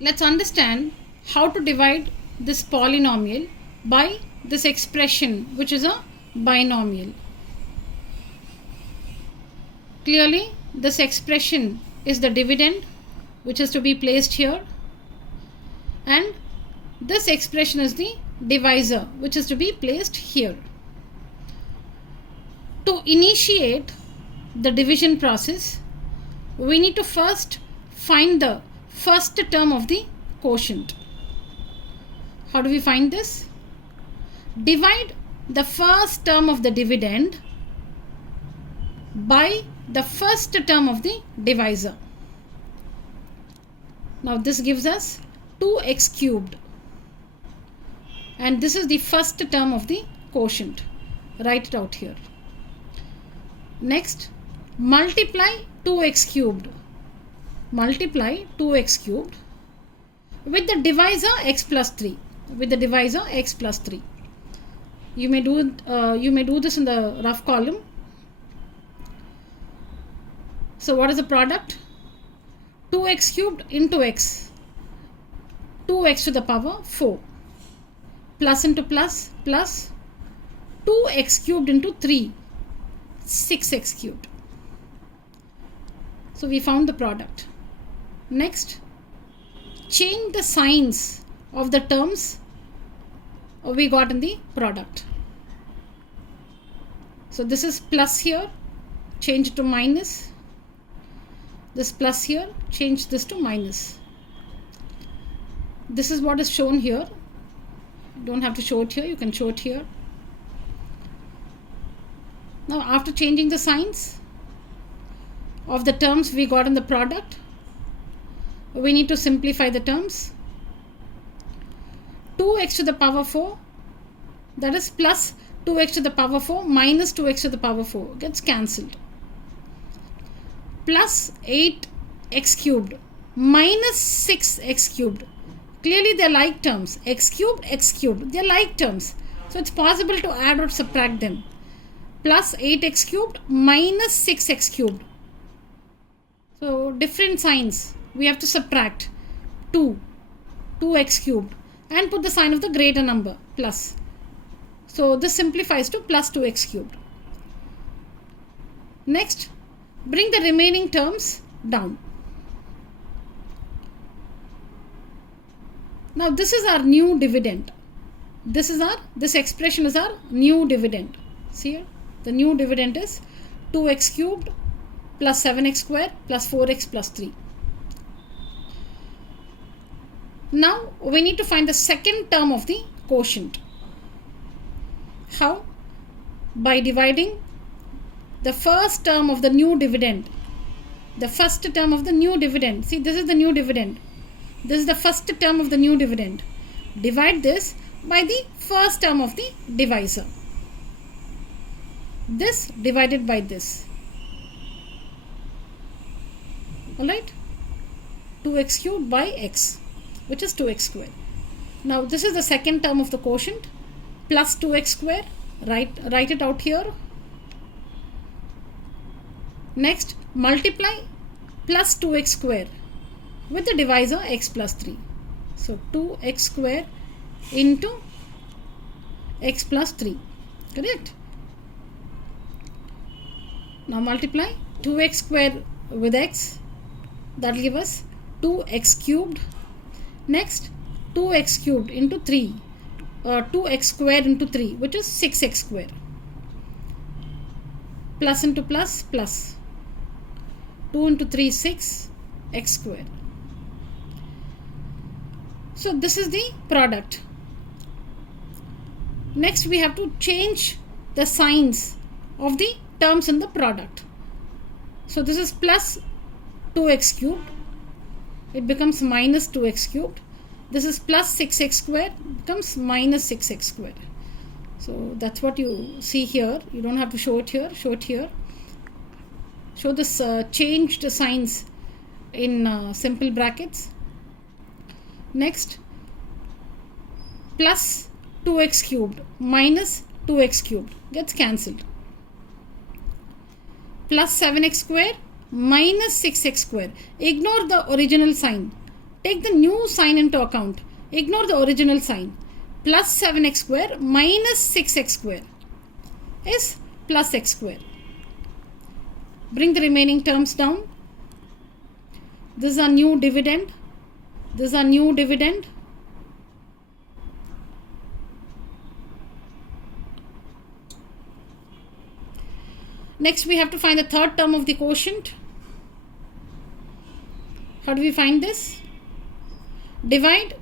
let's understand how to divide this polynomial by this expression, which is a binomial. Clearly, this expression is the dividend, which is to be placed here, and this expression is the divisor, which is to be placed here. To initiate the division process, we need to first find the first term of the quotient. How do we find this? Divide the first term of the dividend by the first term of the divisor. Now this gives us 2x cubed, and this is the first term of the quotient. Write it out here. Next, multiply 2x cubed. Multiply 2x cubed with the divisor x plus 3. With the divisor x plus 3. You may do this in the rough column. So what is the product? 2x cubed into x. 2x to the power 4. Plus into plus, plus 2x cubed into 3. 6x cubed. So we found the product. Next, change the signs of the terms we got in the product. So this is plus here, change it to minus. This plus here, change this to minus. This is what is shown here. You don't have to show it here, you can show it here. Now after changing the signs of the terms we got in the product, we need to simplify the terms. 2x to the power 4, that is plus 2x to the power 4 minus 2x to the power 4 gets cancelled. Plus 8x cubed minus 6x cubed. Clearly they are like terms. X cubed, they are like terms. So it's possible to add or subtract them. Plus 8x cubed minus 6x cubed. So different signs. We have to subtract 2x cubed, and put the sign of the greater number, plus. So this simplifies to plus 2x cubed. Next, bring the remaining terms down. Now this is our new dividend. This expression is our new dividend. See here, the new dividend is 2x cubed plus 7x squared plus 4x plus 3. Now we need to find the second term of the quotient. How? By dividing the first term of the new dividend. The first term of the new dividend. See, this is the new dividend. This is the first term of the new dividend. Divide this by the first term of the divisor. This divided by this. Alright? 2x cubed by x, which is 2x squared. Now this is the second term of the quotient, plus 2x squared. Write it out here. Next, multiply plus 2x squared with the divisor x plus 3. So 2x squared into x plus 3. Correct? Now multiply 2x squared with x. That will give us 2x cubed. Next, 2x cubed into 3. 2x squared into 3, which is 6x squared. Plus into plus, plus. 2 into 3, 6, x squared. So this is the product. Next we have to change the signs of the terms in the product. So this is plus 2x cubed. It becomes minus 2x cubed. This is plus 6x squared, becomes minus 6x squared. So that's what you see here. You don't have to show it here, show it here. Show this changed signs in simple brackets. Next, plus 2x cubed minus 2x cubed gets cancelled. Plus 7x squared minus 6x squared. Ignore the original sign. take the new sign into account. Ignore the original sign. Plus 7x square minus 6x square is plus x square. Bring the remaining terms down. This is our new dividend. This is our new dividend. Next, we have to find the third term of the quotient. How do we find this? Divide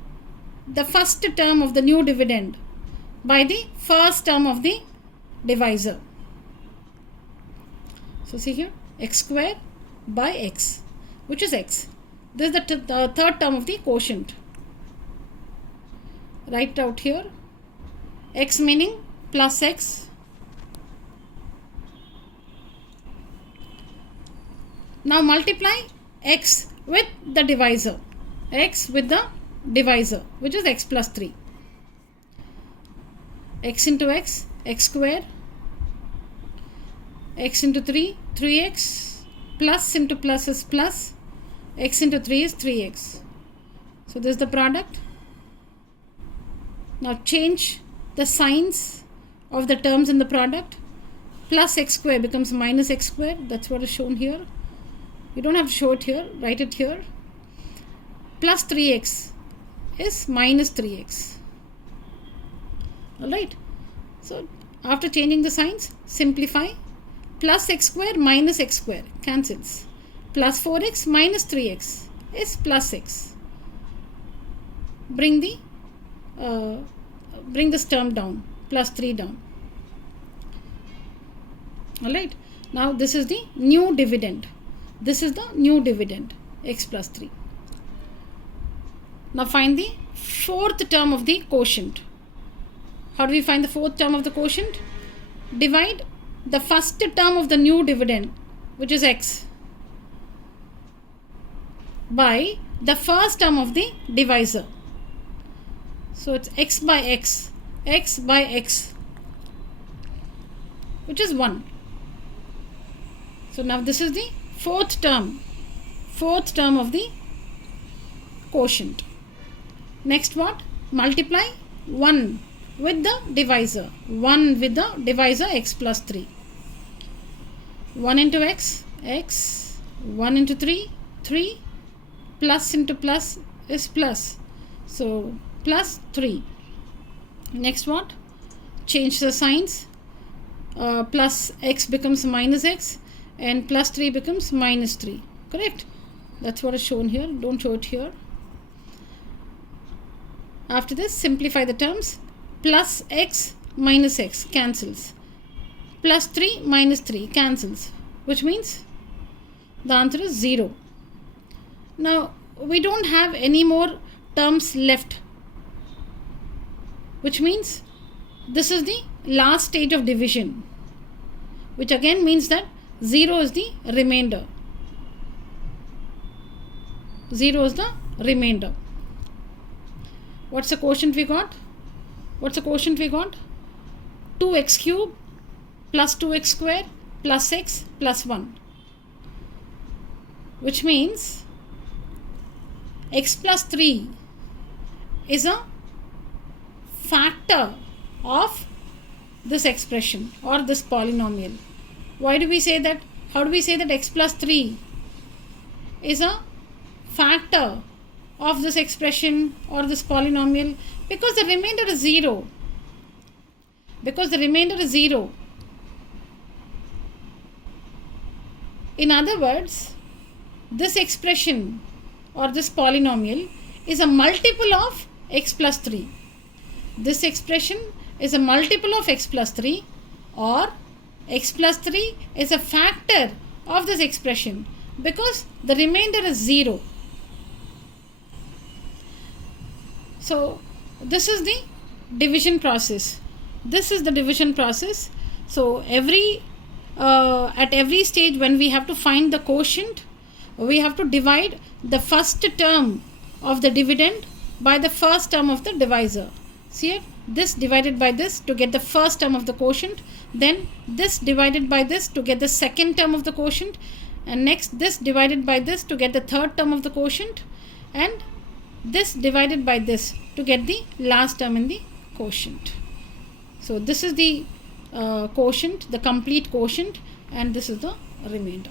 the first term of the new dividend by the first term of the divisor. So see here, x square by x, which is x. This is the third term of the quotient. Write out here, x meaning plus x. Now multiply x with the divisor. X with the divisor, which is x plus 3. X into x, x square. X into 3, 3x. Plus into plus is plus. X into 3 is 3x. So this is the product. Now change the signs of the terms in the product. Plus x square becomes minus x square. That's what is shown here. You don't have to show it here. Write it here. Plus 3x is minus 3x. Alright. So after changing the signs, simplify. Plus x square minus x square cancels. Plus 4x minus 3x is plus x. Bring this term down. Plus 3 down. Alright. Now this is the new dividend. This is the new dividend, x plus 3. Now find the fourth term of the quotient. How do we find the fourth term of the quotient? Divide the first term of the new dividend, which is x, by the first term of the divisor. So it's x by x, which is 1. So now this is the fourth term of the quotient. Next what? Multiply 1 with the divisor. 1 with the divisor, x plus 3. 1 into x, x. 1 into 3, 3. Plus into plus is plus. So plus 3. Next what? Change the signs. Plus x becomes minus x. And plus 3 becomes minus 3. Correct? That's what is shown here. Don't show it here. After this, simplify the terms. Plus x minus x cancels. Plus 3 minus 3 cancels. Which means the answer is 0. Now, we don't have any more terms left. Which means this is the last stage of division. Which again means that 0 is the remainder. 0 is the remainder. What's the quotient we got? 2x cube plus 2x square plus x plus 1. Which means x plus 3 is a factor of this expression or this polynomial. Why do we say that? How do we say that x plus 3 is a factor of this expression or this polynomial? Because the remainder is 0. In other words, this expression or this polynomial is a multiple of x plus 3. This expression is a multiple of x plus 3, or x plus 3 is a factor of this expression because the remainder is 0. So this is the division process. So at every stage when we have to find the quotient, we have to divide the first term of the dividend by the first term of the divisor. See it? This divided by this to get the first term of the quotient, then this divided by this to get the second term of the quotient, and next this divided by this to get the third term of the quotient, and this divided by this to get the last term in the quotient. So this is the quotient, the complete quotient, and this is the remainder.